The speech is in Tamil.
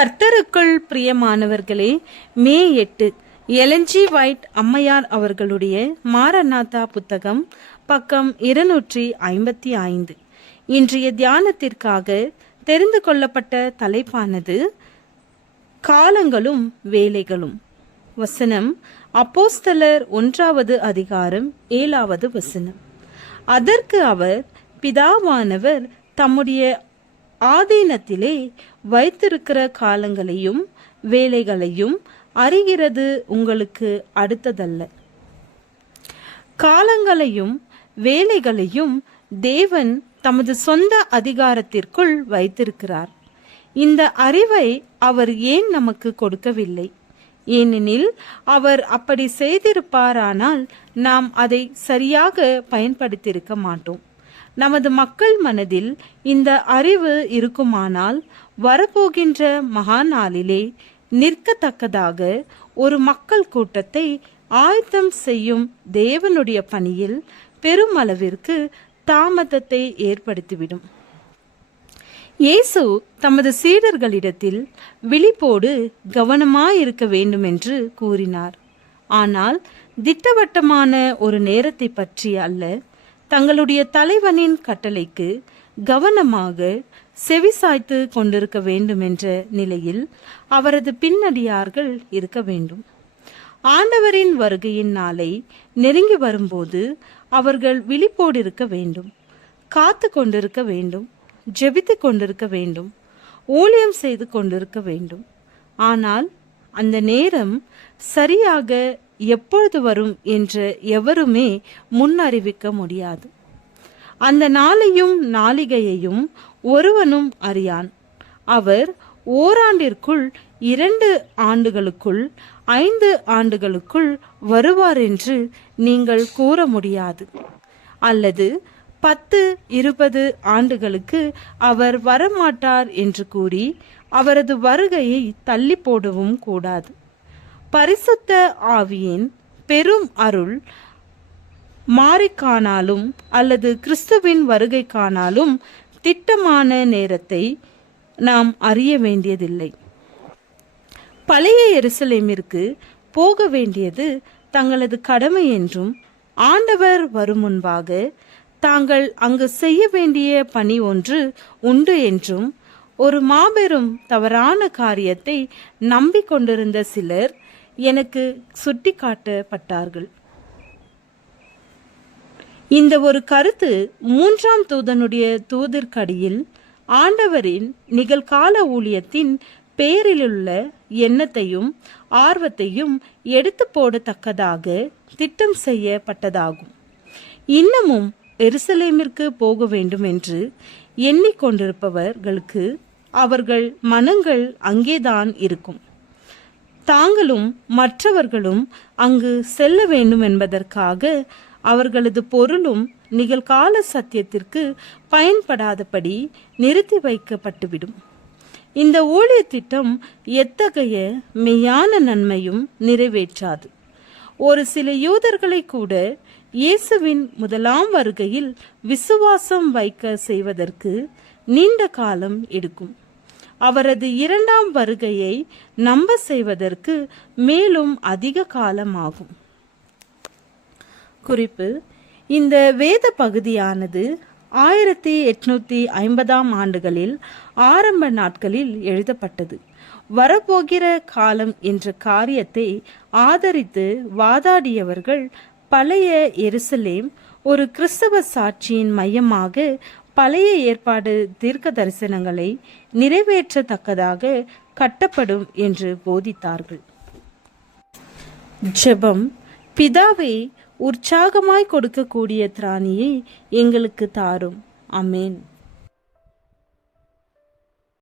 கர்த்தருக்குள் பிரியமானவர்களே, மே 8 எலன்ஜி வைட் அம்மையார் அவர்களுடைய மாரநாதா புத்தகம், பக்கம் 255. இன்றைய தியானத்திற்காக தெரிந்து கொள்ளப்பட்ட தலைப்பானது காலங்களும் வேலைகளும். வசனம் அப்போஸ்தலர் 1 அதிகாரம் 7 வசனம். அதற்கு அவர், பிதாவானவர் தம்முடைய ஆதீனத்திலே வைத்திருக்கிற காலங்களையும் வேலைகளையும் அறிகிறது உங்களுக்கு அடுத்ததல்ல. காலங்களையும் வேலைகளையும் தேவன் தமது சொந்த அதிகாரத்திற்குள் வைத்திருக்கிறார். இந்த அறிவை அவர் ஏன் நமக்கு கொடுக்கவில்லை? ஏனெனில் அவர் அப்படி செய்திருப்பாரானால் நாம் அதை சரியாக பயன்படுத்தியிருக்க மாட்டோம். நமது மக்கள் மனதில் இந்த அறிவு இருக்குமானால் வரப்போகின்ற மகா நாளிலே நிற்கத்தக்கதாக ஒரு மக்கள் கூட்டத்தை ஆயத்தம் செய்யும் தேவனுடைய பணியில் பெருமளவிற்கு தாமதத்தை ஏற்படுத்திவிடும். இயேசு தமது சீடர்களிடத்தில் விழிப்போடு கவனமாயிருக்க வேண்டும் என்று கூறினார். ஆனால் திட்டவட்டமான ஒரு நேரத்தை பற்றி அல்ல, தங்களுடைய தலைவனின் கட்டளைக்கு கவனமாக செவிசாய்த்து கொண்டிருக்க வேண்டும் என்ற நிலையில் அவரது பின்னடியார்கள் இருக்க வேண்டும். ஆண்டவரின் வருகையின் நாளை நெருங்கி வரும்போது அவர்கள் விழிப்போடு இருக்க வேண்டும், காத்து கொண்டிருக்க வேண்டும், ஜெபித்து கொண்டிருக்க வேண்டும், ஊழியம் செய்து கொண்டிருக்க வேண்டும். ஆனால் அந்த நேரம் சரியாக எப்பொழுது வரும் என்று எவருமே முன்னறிவிக்க முடியாது. அந்த நாளையும் நாளிகையையும் ஒருவனும் அறியான். அவர் ஓராண்டிற்குள், 2 ஆண்டுகளுக்குள், 5 ஆண்டுகளுக்குள் வருவார் என்று நீங்கள் கூற முடியாது. அல்லது 10, 20 ஆண்டுகளுக்கு அவர் வரமாட்டார் என்று கூறி அவரது வருகையை தள்ளி போடவும் கூடாது. பரிசுத்த ஆவியின் பெரும் அருள் மாறிக்கானாலும் அல்லது கிறிஸ்துவின் வருகைக்கானாலும் திட்டமான நேரத்தை நாம் அறிய வேண்டியதில்லை. பழைய எருசலேமிற்கு போக வேண்டியது தங்களது கடமை என்றும், ஆண்டவர் வரும் முன்பாக தாங்கள் அங்கு செய்ய வேண்டிய பணி ஒன்று உண்டு என்றும் ஒரு மாபெரும் தவறான காரியத்தை நம்பிக்கொண்டிருந்த சிலர் எனக்கு சுட்டி காட்டப்பட்டார்கள். இந்த ஒரு கருத்து 3ஆம் தூதனுடைய தூதர்க்கடியில் ஆண்டவரின் நிகழ்கால ஊழியத்தின் பேரிலுள்ள எண்ணத்தையும் ஆர்வத்தையும் எடுத்து போடத்தக்கதாக திட்டம் செய்யப்பட்டதாகும். இன்னமும் எருசலேமிற்கு போக வேண்டும் என்று எண்ணிக்கொண்டிருப்பவர்களுக்கு அவர்கள் மனங்கள் அங்கேதான் இருக்கும். தாங்களும் மற்றவர்களும் அங்கு செல்ல வேண்டும் என்பதற்காக அவர்களது பொருளும் நிகழ்கால சத்தியத்திற்கு பயன்படாதபடி நிறுத்தி வைக்கப்பட்டுவிடும். இந்த ஊழிய திட்டம் எத்தகைய மெய்யான நன்மையும் நிறைவேற்றாது. ஒரு சில யூதர்களை கூட இயேசுவின் முதலாம் வருகையில் விசுவாசம் வைக்க செய்வதற்கு நீண்ட காலம் எடுக்கும். அவரது 2ஆம் வருகையை நம்ப செய்வதற்கு மேலும் அதிக காலமாகும். குறிப்பு: இந்த வேத பகுதியானது 1850ஆம் ஆண்டுகளில் ஆரம்ப நாட்களில் எழுதப்பட்டது. வரப்போகிற காலம் என்ற காரியத்தை ஆதரித்து வாதாடியவர்கள் பழைய எருசலேம் ஒரு கிறிஸ்தவ சாட்சியின் மையமாக பழைய ஏற்பாடு தீர்க்க தரிசனங்களை நிறைவேற்றத்தக்கதாக கட்டப்படும் என்று போதித்தார்கள். ஜெபம். பிதாவே, உற்சாகமாய் கொடுக்கக்கூடிய திராணியை எங்களுக்கு தாரும். ஆமென்.